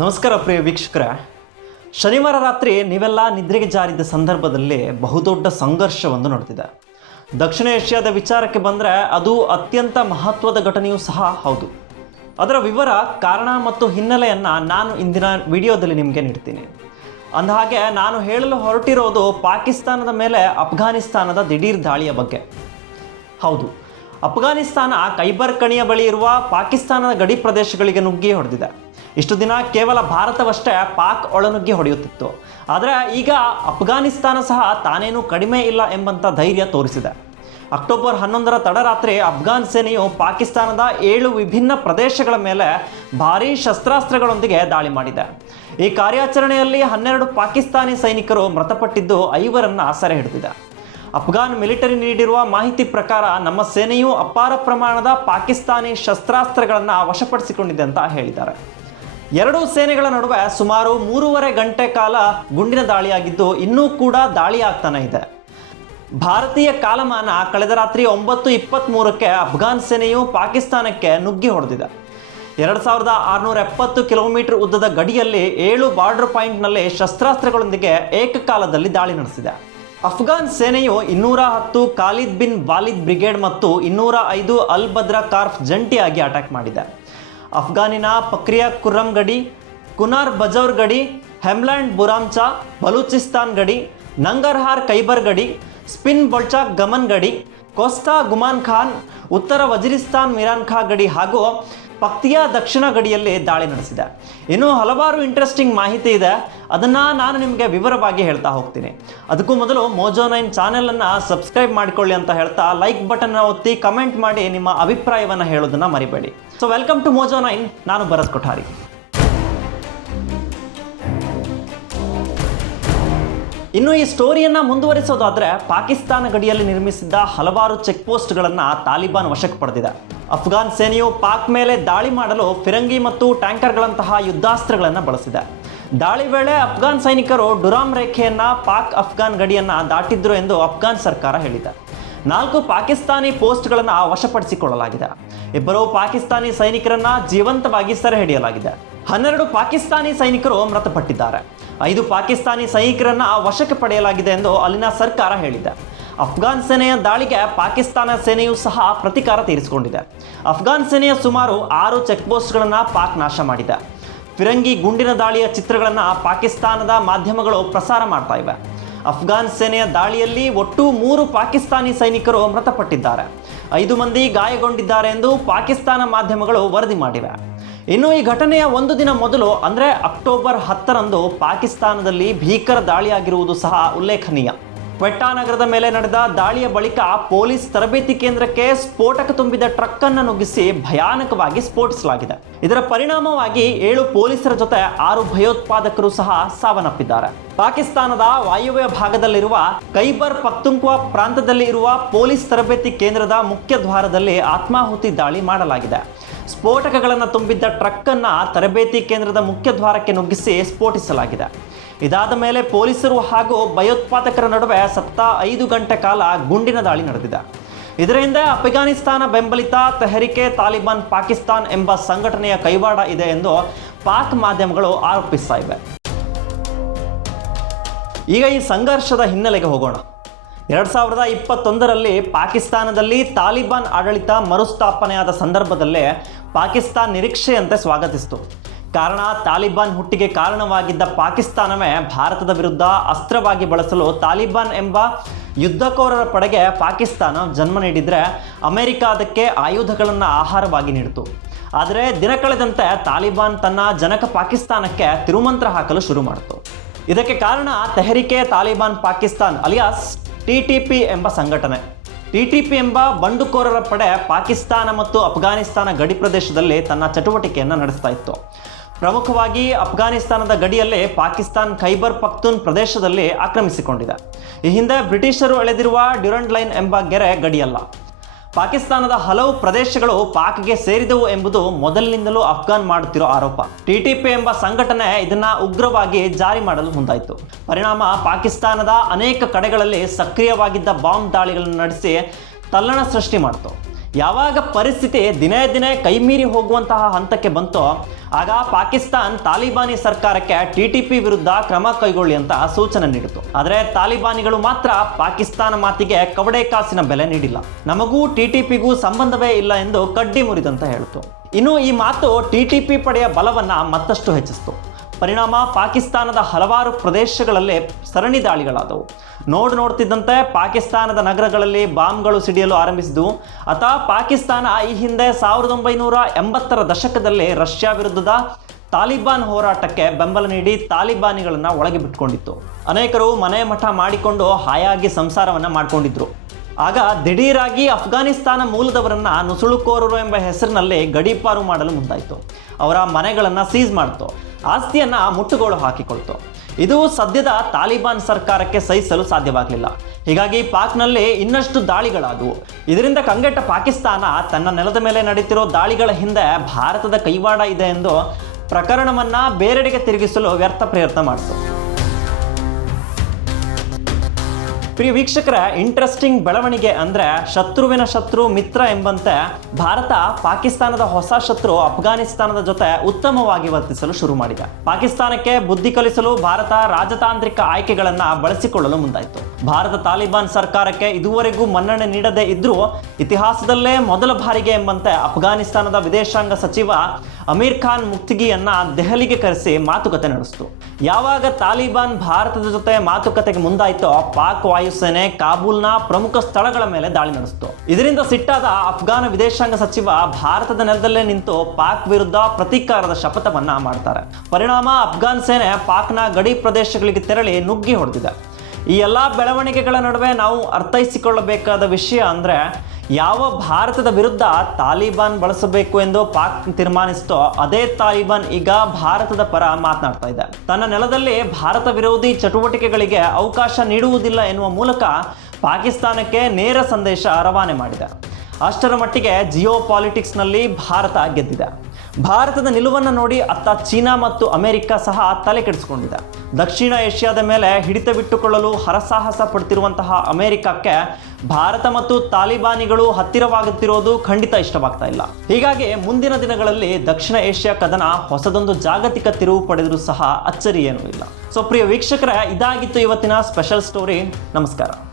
ನಮಸ್ಕಾರ ಪ್ರಿಯ ವೀಕ್ಷಕರ. ಶನಿವಾರ ರಾತ್ರಿ ನೀವೆಲ್ಲ ನಿದ್ರೆಗೆ ಜಾರಿದ್ದ ಸಂದರ್ಭದಲ್ಲಿ ಬಹುದೊಡ್ಡ ಸಂಘರ್ಷವೊಂದು ನಡೆದಿದೆ. ದಕ್ಷಿಣ ಏಷ್ಯಾದ ವಿಚಾರಕ್ಕೆ ಬಂದರೆ ಅದು ಅತ್ಯಂತ ಮಹತ್ವದ ಘಟನೆಯೂ ಸಹ ಹೌದು. ಅದರ ವಿವರ, ಕಾರಣ ಮತ್ತು ಹಿನ್ನೆಲೆಯನ್ನು ನಾನು ಇಂದಿನ ವಿಡಿಯೋದಲ್ಲಿ ನಿಮಗೆ ನೀಡ್ತೀನಿ. ಅಂದಹಾಗೆ, ನಾನು ಹೇಳಲು ಹೊರಟಿರೋದು ಪಾಕಿಸ್ತಾನದ ಮೇಲೆ ಅಫ್ಘಾನಿಸ್ತಾನದ ದಿಢೀರ್ ದಾಳಿಯ ಬಗ್ಗೆ. ಹೌದು, ಅಫ್ಘಾನಿಸ್ತಾನ ಕೈಬರ್ ಕಣಿಯ ಬಳಿ ಇರುವ ಪಾಕಿಸ್ತಾನದ ಗಡಿ ಪ್ರದೇಶಗಳಿಗೆ ನುಗ್ಗಿ ಹೊಡೆದಿದೆ. ಇಷ್ಟು ದಿನ ಕೇವಲ ಭಾರತವಷ್ಟೇ ಪಾಕ್ ಒಳನುಗ್ಗಿ ಹೊಡೆಯುತ್ತಿತ್ತು. ಆದರೆ ಈಗ ಅಫ್ಘಾನಿಸ್ತಾನ ಸಹ ತಾನೇನು ಕಡಿಮೆ ಇಲ್ಲ ಎಂಬಂಥ ಧೈರ್ಯ ತೋರಿಸಿದೆ. ಅಕ್ಟೋಬರ್ ಹನ್ನೊಂದರ ತಡರಾತ್ರಿ ಅಫ್ಘಾನ್ ಸೇನೆಯು ಪಾಕಿಸ್ತಾನದ ಏಳು ವಿಭಿನ್ನ ಪ್ರದೇಶಗಳ ಮೇಲೆ ಭಾರೀ ಶಸ್ತ್ರಾಸ್ತ್ರಗಳೊಂದಿಗೆ ದಾಳಿ ಮಾಡಿದೆ. ಈ ಕಾರ್ಯಾಚರಣೆಯಲ್ಲಿ ಹನ್ನೆರಡು ಪಾಕಿಸ್ತಾನಿ ಸೈನಿಕರು ಮೃತಪಟ್ಟಿದ್ದು ಐವರನ್ನು ಸೆರೆ ಹಿಡಿದಿದೆ. ಅಫ್ಘಾನ್ ಮಿಲಿಟರಿ ನೀಡಿರುವ ಮಾಹಿತಿ ಪ್ರಕಾರ ನಮ್ಮ ಸೇನೆಯು ಅಪಾರ ಪ್ರಮಾಣದ ಪಾಕಿಸ್ತಾನಿ ಶಸ್ತ್ರಾಸ್ತ್ರಗಳನ್ನು ವಶಪಡಿಸಿಕೊಂಡಿದೆ ಅಂತ ಹೇಳಿದ್ದಾರೆ. ಎರಡೂ ಸೇನೆಗಳ ನಡುವೆ ಸುಮಾರು ಮೂರುವರೆ ಗಂಟೆ ಕಾಲ ಗುಂಡಿನ ದಾಳಿಯಾಗಿದ್ದು ಇನ್ನೂ ಕೂಡ ದಾಳಿ ಆಗ್ತಾನೆ ಇದೆ. ಭಾರತೀಯ ಕಾಲಮಾನ ಕಳೆದ ರಾತ್ರಿ ಒಂಬತ್ತು ಇಪ್ಪತ್ತ್ಮೂರಕ್ಕೆ ಅಫ್ಘಾನ್ ಸೇನೆಯು ಪಾಕಿಸ್ತಾನಕ್ಕೆ ನುಗ್ಗಿ ಹೊಡೆದಿದೆ. ಎರಡು ಸಾವಿರದ ಆರುನೂರ ಎಪ್ಪತ್ತು ಕಿಲೋಮೀಟರ್ ಉದ್ದದ ಗಡಿಯಲ್ಲಿ ಏಳು ಬಾರ್ಡರ್ ಪಾಯಿಂಟ್ನಲ್ಲಿ ಶಸ್ತ್ರಾಸ್ತ್ರಗಳೊಂದಿಗೆ ಏಕಕಾಲದಲ್ಲಿ ದಾಳಿ ನಡೆಸಿದೆ. ಅಫ್ಘಾನ್ ಸೇನೆಯು ಇನ್ನೂರ ಹತ್ತು ಖಾಲಿದ್ ಬಿನ್ ವಾಲಿದ್ ಬ್ರಿಗೇಡ್ ಮತ್ತು ಇನ್ನೂರ ಐದು ಅಲ್ ಬದ್ರಾ ಕಾರ್ಫ್ ಜಂಟಿಯಾಗಿ ಅಟ್ಯಾಕ್ ಮಾಡಿದೆ. ಅಫ್ಘಾನಿನ ಪಕ್ರಿಯಾ ಕುರ್ರಂ ಗಡಿ, ಕುನಾರ್ ಬಜೌರ್ ಗಡಿ ಹೆಮ್ಲ್ಯಾಂಡ್ ಬುರಾಮ್ಚಾ, ಬಲೂಚಿಸ್ತಾನ್ ಗಡಿ, ನಂಗರ್ಹಾರ್ ಕೈಬರ್ ಗಡಿ, ಸ್ಪಿನ್ ಬೊಲ್ಚಾಕ್ ಗಮನ್ ಗಡಿ ಕೋಸ್ತಾ ಗುಮಾನ್ ಖಾನ್, ಉತ್ತರ ವಜಿರಿಸ್ತಾನ್ ಮಿರಾನ್ ಖಾ ಗಡಿ ಹಾಗೂ ಪಕ್ತಿಯಾ ದಕ್ಷಿಣ ಗಡಿಯಲ್ಲಿ ದಾಳಿ ನಡೆಸಿದೆ. ಇನ್ನೂ ಹಲವಾರು ಇಂಟ್ರೆಸ್ಟಿಂಗ್ ಮಾಹಿತಿ ಇದೆ. ಅದನ್ನು ನಾನು ನಿಮಗೆ ವಿವರವಾಗಿ ಹೇಳ್ತಾ ಹೋಗ್ತೀನಿ. ಅದಕ್ಕೂ ಮೊದಲು ಮೋಜೋ ನೈನ್ ಚಾನೆಲನ್ನು ಸಬ್ಸ್ಕ್ರೈಬ್ ಮಾಡಿಕೊಳ್ಳಿ ಅಂತ ಹೇಳ್ತಾ ಲೈಕ್ ಬಟನ್ನ ಒತ್ತಿ ಕಮೆಂಟ್ ಮಾಡಿ ನಿಮ್ಮ ಅಭಿಪ್ರಾಯವನ್ನು ಹೇಳೋದನ್ನು ಮರಿಬೇಡಿ. So welcome to Mojo nine. ನಾನು ಭರತ್ ಕೊಠಾರಿ. ಇನ್ನು ಈ ಸ್ಟೋರಿಯನ್ನ ಮುಂದುವರಿಸೋದಾದರೆ ಪಾಕಿಸ್ತಾನ ಗಡಿಯಲ್ಲಿ ನಿರ್ಮಿಸಿದ್ದ ಹಲವಾರು ಚೆಕ್ ಪೋಸ್ಟ್ಗಳನ್ನು ತಾಲಿಬಾನ್ ವಶಕ್ಕೆ ಪಡೆದಿದೆ. ಅಫ್ಘಾನ್ ಸೇನೆಯು ಪಾಕ್ ಮೇಲೆ ದಾಳಿ ಮಾಡಲು ಫಿರಂಗಿ ಮತ್ತು ಟ್ಯಾಂಕರ್ಗಳಂತಹ ಯುದ್ಧಾಸ್ತ್ರಗಳನ್ನು ಬಳಸಿದೆ. ದಾಳಿ ವೇಳೆ ಅಫ್ಘಾನ್ ಸೈನಿಕರು ಡುರಾಮ್ ರೇಖೆಯನ್ನ ಪಾಕ್ ಅಫ್ಘಾನ್ ಗಡಿಯನ್ನ ದಾಟಿದ್ರು ಎಂದು ಅಫ್ಘಾನ್ ಸರ್ಕಾರ ಹೇಳಿದೆ. ನಾಲ್ಕು ಪಾಕಿಸ್ತಾನಿ ಪೋಸ್ಟ್ಗಳನ್ನು ವಶಪಡಿಸಿಕೊಳ್ಳಲಾಗಿದೆ. ಇಬ್ಬರು ಪಾಕಿಸ್ತಾನಿ ಸೈನಿಕರನ್ನ ಜೀವಂತವಾಗಿ ಸೆರೆ ಹಿಡಿಯಲಾಗಿದೆ ಹನ್ನೆರಡು ಪಾಕಿಸ್ತಾನಿ ಸೈನಿಕರು ಮೃತಪಟ್ಟಿದ್ದಾರೆ. ಐದು ಪಾಕಿಸ್ತಾನಿ ಸೈನಿಕರನ್ನ ವಶಕ್ಕೆ ಪಡೆಯಲಾಗಿದೆ ಎಂದು ಅಲ್ಲಿನ ಸರ್ಕಾರ ಹೇಳಿದೆ. ಅಫ್ಘಾನ್ ಸೇನೆಯ ದಾಳಿಗೆ ಪಾಕಿಸ್ತಾನ ಸೇನೆಯು ಸಹ ಪ್ರತಿಕಾರ ತೀರಿಸಿಕೊಂಡಿದೆ. ಅಫ್ಘಾನ್ ಸೇನೆಯ ಸುಮಾರು ಆರು ಚೆಕ್ ಪೋಸ್ಟ್ಗಳನ್ನು ಪಾಕ್ ನಾಶ ಮಾಡಿದೆ. ಫಿರಂಗಿ ಗುಂಡಿನ ದಾಳಿಯ ಚಿತ್ರಗಳನ್ನು ಪಾಕಿಸ್ತಾನದ ಮಾಧ್ಯಮಗಳು ಪ್ರಸಾರ ಮಾಡ್ತಾ ಇವೆ. ಅಫ್ಘಾನ್ ಸೇನೆಯ ದಾಳಿಯಲ್ಲಿ ಒಟ್ಟು ಮೂರು ಪಾಕಿಸ್ತಾನಿ ಸೈನಿಕರು ಮೃತಪಟ್ಟಿದ್ದಾರೆ. ಐದು ಮಂದಿ ಗಾಯಗೊಂಡಿದ್ದಾರೆ ಎಂದು ಪಾಕಿಸ್ತಾನ ಮಾಧ್ಯಮಗಳು ವರದಿ ಮಾಡಿವೆ. ಇನ್ನು ಈ ಘಟನೆಯ ಒಂದು ದಿನ ಮೊದಲು, ಅಂದರೆ ಅಕ್ಟೋಬರ್ ಹತ್ತರಂದು ಪಾಕಿಸ್ತಾನದಲ್ಲಿ ಭೀಕರ ದಾಳಿಯಾಗಿರುವುದು ಸಹ ಉಲ್ಲೇಖನೀಯ. ಕ್ವೆಟ್ಟಾ ನಗರದ ಮೇಲೆ ನಡೆದ ದಾಳಿಯ ಬಳಿಕ ಪೊಲೀಸ್ ತರಬೇತಿ ಕೇಂದ್ರಕ್ಕೆ ಸ್ಫೋಟಕ ತುಂಬಿದ ಟ್ರಕ್ ಅನ್ನು ನುಗ್ಗಿಸಿ ಭಯಾನಕವಾಗಿ ಸ್ಫೋಟಿಸಲಾಗಿದೆ. ಇದರ ಪರಿಣಾಮವಾಗಿ ಏಳು ಪೊಲೀಸರ ಜೊತೆ ಆರು ಭಯೋತ್ಪಾದಕರು ಸಹ ಸಾವನ್ನಪ್ಪಿದ್ದಾರೆ. ಪಾಕಿಸ್ತಾನದ ವಾಯುವ್ಯ ಭಾಗದಲ್ಲಿರುವ ಕೈಬರ್ ಪಕ್ತುಂಕ್ವಾ ಪ್ರಾಂತದಲ್ಲಿ ಇರುವ ಪೊಲೀಸ್ ತರಬೇತಿ ಕೇಂದ್ರದ ಮುಖ್ಯ ದ್ವಾರದಲ್ಲಿ ಆತ್ಮಾಹುತಿ ದಾಳಿ ಮಾಡಲಾಗಿದೆ. ಸ್ಫೋಟಕಗಳನ್ನು ತುಂಬಿದ್ದ ಟ್ರಕ್ ಅನ್ನ ತರಬೇತಿ ಕೇಂದ್ರದ ಮುಖ್ಯ ದ್ವಾರಕ್ಕೆ ನುಗ್ಗಿಸಿ ಸ್ಫೋಟಿಸಲಾಗಿದೆ. ಇದಾದ ಮೇಲೆ ಪೊಲೀಸರು ಹಾಗೂ ಭಯೋತ್ಪಾದಕರ ನಡುವೆ ಸತ್ತ ಐದು ಗಂಟೆ ಕಾಲ ಗುಂಡಿನ ದಾಳಿ ನಡೆದಿದೆ. ಇದರಿಂದ ಅಫ್ಘಾನಿಸ್ತಾನ ಬೆಂಬಲಿತ ತೆಹರಿಕೆ ತಾಲಿಬಾನ್ ಪಾಕಿಸ್ತಾನ್ ಎಂಬ ಸಂಘಟನೆಯ ಕೈವಾಡ ಇದೆ ಎಂದು ಪಾಕ್ ಮಾಧ್ಯಮಗಳು ಆರೋಪಿಸ್ತಾ ಇವೆ. ಈಗ ಈ ಸಂಘರ್ಷದ ಹಿನ್ನೆಲೆಗೆ ಹೋಗೋಣ. ಎರಡು ಸಾವಿರದ ಇಪ್ಪತ್ತೊಂದರಲ್ಲಿ ಪಾಕಿಸ್ತಾನದಲ್ಲಿ ತಾಲಿಬಾನ್ ಆಡಳಿತ ಮರುಸ್ಥಾಪನೆಯಾದ ಸಂದರ್ಭದಲ್ಲೇ ಪಾಕಿಸ್ತಾನ್ ನಿರೀಕ್ಷೆಯಂತೆ ಸ್ವಾಗತಿಸಿತು. ಕಾರಣ, ತಾಲಿಬಾನ್ ಹುಟ್ಟಿಗೆ ಕಾರಣವಾಗಿದ್ದ ಪಾಕಿಸ್ತಾನವೇ ಭಾರತದ ವಿರುದ್ಧ ಅಸ್ತ್ರವಾಗಿ ಬಳಸಲು ತಾಲಿಬಾನ್ ಎಂಬ ಯುದ್ಧಕೋರರ ಪಡೆಗೆ ಪಾಕಿಸ್ತಾನ ಜನ್ಮ ನೀಡಿದರೆ ಅಮೆರಿಕ ಅದಕ್ಕೆ ಆಯುಧಗಳನ್ನು ಆಹಾರವಾಗಿ ನೀಡಿತು. ಆದರೆ ದಿನ ಕಳೆದಂತೆ ತಾಲಿಬಾನ್ ತನ್ನ ಜನಕ ಪಾಕಿಸ್ತಾನಕ್ಕೆ ತಿರುಮಂತ್ರ ಹಾಕಲು ಶುರು ಮಾಡಿತು. ಇದಕ್ಕೆ ಕಾರಣ, Tehrik-e Taliban Pakistan alias T T P ಎಂಬ ಸಂಘಟನೆ. ಟಿ ಟಿ ಪಿ ಎಂಬ ಬಂಡುಕೋರರ ಪಡೆ ಪಾಕಿಸ್ತಾನ ಮತ್ತು ಅಫ್ಘಾನಿಸ್ತಾನ ಗಡಿ ಪ್ರದೇಶದಲ್ಲಿ ತನ್ನ ಚಟುವಟಿಕೆಯನ್ನು ನಡೆಸ್ತಾ ಇತ್ತು. ಪ್ರಮುಖವಾಗಿ ಅಫ್ಘಾನಿಸ್ತಾನದ ಗಡಿಯಲ್ಲೇ ಪಾಕಿಸ್ತಾನ್ ಖೈಬರ್ ಪಖ್ತೂನ್ ಪ್ರದೇಶದಲ್ಲಿ ಆಕ್ರಮಿಸಿಕೊಂಡಿದೆ. ಈ ಹಿಂದೆ ಬ್ರಿಟಿಷರು ಎಳೆದಿರುವ ಡ್ಯೂರಂಡ್ ಲೈನ್ ಎಂಬ ಗೆರೆ ಗಡಿಯಲ್ಲ. ಪಾಕಿಸ್ತಾನದ ಹಲವು ಪ್ರದೇಶಗಳು ಪಾಕ್ಗೆ ಸೇರಿದವು ಎಂಬುದು ಮೊದಲಿನಿಂದಲೂ ಅಫ್ಘಾನ್ ಮಾಡುತ್ತಿರೋ ಆರೋಪ. ಟಿಟಿಪಿ ಎಂಬ ಸಂಘಟನೆ ಇದನ್ನ ಉಗ್ರವಾಗಿ ಜಾರಿ ಮಾಡಲು ಮುಂದಾಯಿತು. ಪರಿಣಾಮ ಪಾಕಿಸ್ತಾನದ ಅನೇಕ ಕಡೆಗಳಲ್ಲಿ ಸಕ್ರಿಯವಾಗಿದ್ದ ಬಾಂಬ್ ದಾಳಿಗಳನ್ನು ನಡೆಸಿ ತಲ್ಲಣ ಸೃಷ್ಟಿ ಮಾಡಿತು. ಯಾವಾಗ ಪರಿಸ್ಥಿತಿ ದಿನೇ ದಿನೇ ಕೈಮೀರಿ ಹೋಗುವಂತಹ ಹಂತಕ್ಕೆ ಬಂತೋ ಆಗ ಪಾಕಿಸ್ತಾನ್ ತಾಲಿಬಾನಿ ಸರ್ಕಾರಕ್ಕೆ ಟಿ ಟಿ ಪಿ ವಿರುದ್ಧ ಕ್ರಮ ಕೈಗೊಳ್ಳಿ ಅಂತ ಸೂಚನೆ ನೀಡಿತು. ಆದರೆ ತಾಲಿಬಾನಿಗಳು ಮಾತ್ರ ಪಾಕಿಸ್ತಾನ ಮಾತಿಗೆ ಕವಡೆ ಕಾಸಿನ ಬೆಲೆ ನೀಡಿಲ್ಲ. ನಮಗೂ ಟಿ ಟಿ ಪಿಗೂ ಸಂಬಂಧವೇ ಇಲ್ಲ ಎಂದು ಕಡ್ಡಿ ಮುರಿದಂತ ಹೇಳಿತು. ಇನ್ನು ಈ ಮಾತು ಟಿ ಟಿ ಪಿ ಪಡೆಯ ಬಲವನ್ನ ಮತ್ತಷ್ಟು ಹೆಚ್ಚಿಸಿತು. ಪರಿಣಾಮ ಪಾಕಿಸ್ತಾನದ ಹಲವಾರು ಪ್ರದೇಶಗಳಲ್ಲಿ ಸರಣಿ ದಾಳಿಗಳಾದವು. ನೋಡು ನೋಡ್ತಿದ್ದಂತೆ ಪಾಕಿಸ್ತಾನದ ನಗರಗಳಲ್ಲಿ ಬಾಂಬ್ಗಳು ಸಿಡಿಯಲು ಆರಂಭಿಸಿದವು. ಅತ ಪಾಕಿಸ್ತಾನ ಈ ಹಿಂದೆ ಸಾವಿರದ ಒಂಬೈನೂರ ಎಂಬತ್ತರ ದಶಕದಲ್ಲಿ ರಷ್ಯಾ ವಿರುದ್ಧದ ತಾಲಿಬಾನ್ ಹೋರಾಟಕ್ಕೆ ಬೆಂಬಲ ನೀಡಿ ತಾಲಿಬಾನಿಗಳನ್ನು ಒಳಗೆ ಬಿಟ್ಕೊಂಡಿತ್ತು. ಅನೇಕರು ಮನೆ ಮಠ ಮಾಡಿಕೊಂಡು ಹಾಯಾಗಿ ಸಂಸಾರವನ್ನು ಮಾಡಿಕೊಂಡಿದ್ರು. ಆಗ ದಿಢೀರಾಗಿ ಅಫ್ಘಾನಿಸ್ತಾನ ಮೂಲದವರನ್ನು ನುಸುಳುಕೋರರು ಎಂಬ ಹೆಸರಿನಲ್ಲಿ ಗಡೀಪಾರು ಮಾಡಲು ಮುಂದಾಯಿತು. ಅವರ ಮನೆಗಳನ್ನು ಸೀಸ್ ಮಾಡ್ತು. ಆಸ್ತಿಯನ್ನ ಮುಟ್ಟುಗೋಲು ಹಾಕಿಕೊಳ್ತು. ಇದು ಸದ್ಯದ ತಾಲಿಬಾನ್ ಸರ್ಕಾರಕ್ಕೆ ಸಹಿಸಲು ಸಾಧ್ಯವಾಗಲಿಲ್ಲ. ಹೀಗಾಗಿ ಪಾಕ್ನಲ್ಲಿ ಇನ್ನಷ್ಟು ದಾಳಿಗಳಾದವು. ಇದರಿಂದ ಕಂಗೆಟ್ಟ ಪಾಕಿಸ್ತಾನ ತನ್ನ ನೆಲದ ಮೇಲೆ ನಡೀತಿರೋ ದಾಳಿಗಳ ಹಿಂದೆ ಭಾರತದ ಕೈವಾಡ ಇದೆ ಎಂದು ಪ್ರಕರಣವನ್ನು ಬೇರೆಡೆಗೆ ತಿರುಗಿಸಲು ವ್ಯರ್ಥ ಪ್ರಯತ್ನ ಮಾಡಿತು. ಪ್ರಿಯ ವೀಕ್ಷಕರ ಇಂಟ್ರೆಸ್ಟಿಂಗ್ ಬೆಳವಣಿಗೆ ಅಂದ್ರೆ ಶತ್ರುವಿನ ಶತ್ರು ಮಿತ್ರ ಎಂಬಂತೆ ಭಾರತ ಪಾಕಿಸ್ತಾನದ ಹೊಸ ಶತ್ರು ಅಫ್ಘಾನಿಸ್ತಾನದ ಜೊತೆ ಉತ್ತಮವಾಗಿ ವರ್ತಿಸಲು ಶುರು ಮಾಡಿದೆ. ಪಾಕಿಸ್ತಾನಕ್ಕೆ ಬುದ್ಧಿ ಕಲಿಸಲು ಭಾರತ ರಾಜತಾಂತ್ರಿಕ ಆಯ್ಕೆಗಳನ್ನ ಬಳಸಿಕೊಳ್ಳಲು ಮುಂದಾಯಿತು. ಭಾರತ ತಾಲಿಬಾನ್ ಸರ್ಕಾರಕ್ಕೆ ಇದುವರೆಗೂ ಮನ್ನಣೆ ನೀಡದೇ ಇದ್ರೂ ಇತಿಹಾಸದಲ್ಲೇ ಮೊದಲ ಬಾರಿಗೆ ಎಂಬಂತೆ ಅಫ್ಘಾನಿಸ್ತಾನದ ವಿದೇಶಾಂಗ ಸಚಿವ ಅಮೀರ್ ಖಾನ್ ಮುಕ್ತಿಗಿಯನ್ನ ದೆಹಲಿಗೆ ಕರೆಸಿ ಮಾತುಕತೆ ನಡೆಸಿತು. ಯಾವಾಗ ತಾಲಿಬಾನ್ ಭಾರತದ ಜೊತೆ ಮಾತುಕತೆಗೆ ಮುಂದಾಯಿತೋ ಪಾಕ್ ವಾಯುಸೇನೆ ಕಾಬೂಲ್ನ ಪ್ರಮುಖ ಸ್ಥಳಗಳ ಮೇಲೆ ದಾಳಿ ನಡೆಸಿತು. ಇದರಿಂದ ಸಿಟ್ಟಾದ ಅಫ್ಘಾನ ವಿದೇಶಾಂಗ ಸಚಿವ ಭಾರತದ ನೆಲದಲ್ಲೇ ನಿಂತು ಪಾಕ್ ವಿರುದ್ಧ ಪ್ರತೀಕಾರದ ಶಪಥವನ್ನ ಮಾಡ್ತಾರೆ. ಪರಿಣಾಮ ಅಫ್ಘಾನ್ ಸೇನೆ ಪಾಕ್ನ ಗಡಿ ಪ್ರದೇಶಗಳಿಗೆ ತೆರಳಿ ನುಗ್ಗಿ ಹೊಡೆದಿದೆ. ಈ ಎಲ್ಲ ಬೆಳವಣಿಗೆಗಳ ನಡುವೆ ನಾವು ಅರ್ಥೈಸಿಕೊಳ್ಳಬೇಕಾದ ವಿಷಯ ಅಂದರೆ ಯಾವ ಭಾರತದ ವಿರುದ್ಧ ತಾಲಿಬಾನ್ ಬಳಸಬೇಕು ಎಂದು ಪಾಕ್ ತೀರ್ಮಾನಿಸ್ತೋ ಅದೇ ತಾಲಿಬಾನ್ ಈಗ ಭಾರತದ ಪರ ಮಾತನಾಡ್ತಾ ಇದೆ. ತನ್ನ ನೆಲದಲ್ಲಿ ಭಾರತ ವಿರೋಧಿ ಚಟುವಟಿಕೆಗಳಿಗೆ ಅವಕಾಶ ನೀಡುವುದಿಲ್ಲ ಎನ್ನುವ ಮೂಲಕ ಪಾಕಿಸ್ತಾನಕ್ಕೆ ನೇರ ಸಂದೇಶ ರವಾನೆ ಮಾಡಿದೆ. ಅಷ್ಟರ ಮಟ್ಟಿಗೆ ಜಿಯೋ ಪಾಲಿಟಿಕ್ಸ್ನಲ್ಲಿ ಭಾರತ ಗೆದ್ದಿದೆ. ಭಾರತದ ನಿಲುವನ್ನು ನೋಡಿ ಅತ್ತ ಚೀನಾ ಮತ್ತು ಅಮೆರಿಕ ಸಹ ತಲೆ ಕೆಡಿಸಿಕೊಂಡಿದೆ. ದಕ್ಷಿಣ ಏಷ್ಯಾದ ಮೇಲೆ ಹಿಡಿತ ಬಿಟ್ಟುಕೊಳ್ಳಲು ಹರಸಾಹಸ ಪಡ್ತಿರುವಂತಹ ಅಮೆರಿಕಕ್ಕೆ ಭಾರತ ಮತ್ತು ತಾಲಿಬಾನಿಗಳು ಹತ್ತಿರವಾಗುತ್ತಿರೋದು ಖಂಡಿತ ಇಷ್ಟವಾಗ್ತಾ ಇಲ್ಲ. ಹೀಗಾಗಿ ಮುಂದಿನ ದಿನಗಳಲ್ಲಿ ದಕ್ಷಿಣ ಏಷ್ಯಾ ಕದನ ಹೊಸದೊಂದು ಜಾಗತಿಕ ತಿರುವು ಪಡೆದರೂ ಸಹ ಅಚ್ಚರಿ ಏನೂ ಇಲ್ಲ. ಸೊ ಪ್ರಿಯ ವೀಕ್ಷಕರೇ, ಇದಾಗಿತ್ತು ಇವತ್ತಿನ ಸ್ಪೆಷಲ್ ಸ್ಟೋರಿ ನಮಸ್ಕಾರ.